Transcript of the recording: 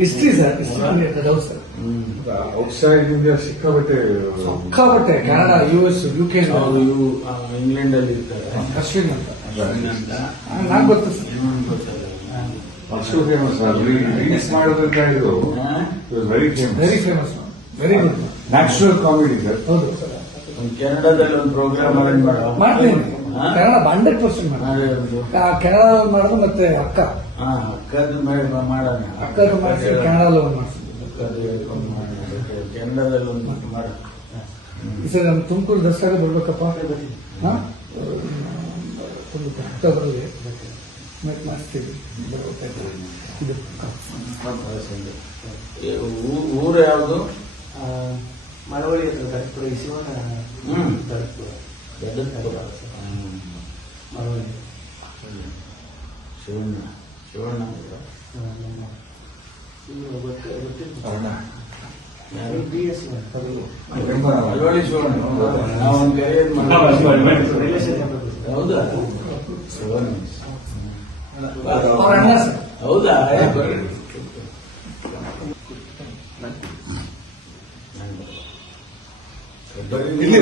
History sir, ಹೌದು sir. Outside India ಸಿಕ್ಕಾಬಟ್ಟೆ Canada, US, UK, England ಅಲ್ಲಿ ಇರ್ತಾರೆ. ಅಶ್ವಿನ್ ಅಂತ ನಾನ್ ಗೊತ್ತು ಸರ್. ಅಷ್ಟು ಫೇಮಸ್ ರೀಲ್ಸ್ ಮಾಡೋದ್ರಿಂದ ಇದು very famous, very good natural comedy sir. ಹೌದು ಸರ್. ಕೆನಡಾದಲ್ಲಿ ಒಂದು ಪ್ರೋಗ್ರಾಮ್ ಅರೇಂಜ್ ಮಾಡ್ತೀನಿ. ಕನ್ನಡ 100% ಮಾಡಿ. ಕೆನಡಾ ಮಾಡೋದು ಮತ್ತೆ ಅಕ್ಕದ ಮಾಡೋಣ. ಅಕ್ಕದ ಮಾಡಿಸಿ ಕೆನಡಾದಲ್ಲಿ ಒಂದು ಮಾಡಿಸಿ. ಕೆನಡಾದಲ್ಲಿ ಒಂದು ಮಾಡ. ಸರ್ ನಮ್ಮ ತುಮಕೂರು ದಸರಾಗೆ ಬರ್ಬೇಕಪ್ಪ. ಅಕ್ಟೋಬರ್ಗೆ ಮಾಡ್ತೀವಿ. ಊರು ಯಾವುದು? ಮಳವಳ್ಳಿ ಹತ್ರ ಕರೆಕ್ಟ್ ಶಿವನ ಮಳವಳ್ಳಿ ಶಿವಣ್ಣ BS ಮಳವಳ್ಳಿ ಶಿವಣ್ಣ ನಾವೊಂದು ಕರೆಯೋದು ಹೌದಾ? ಅವ್ರ ಅಣ್ಣ ಸರ್. ಹೌದಾ? ಇಲ್ಲಿ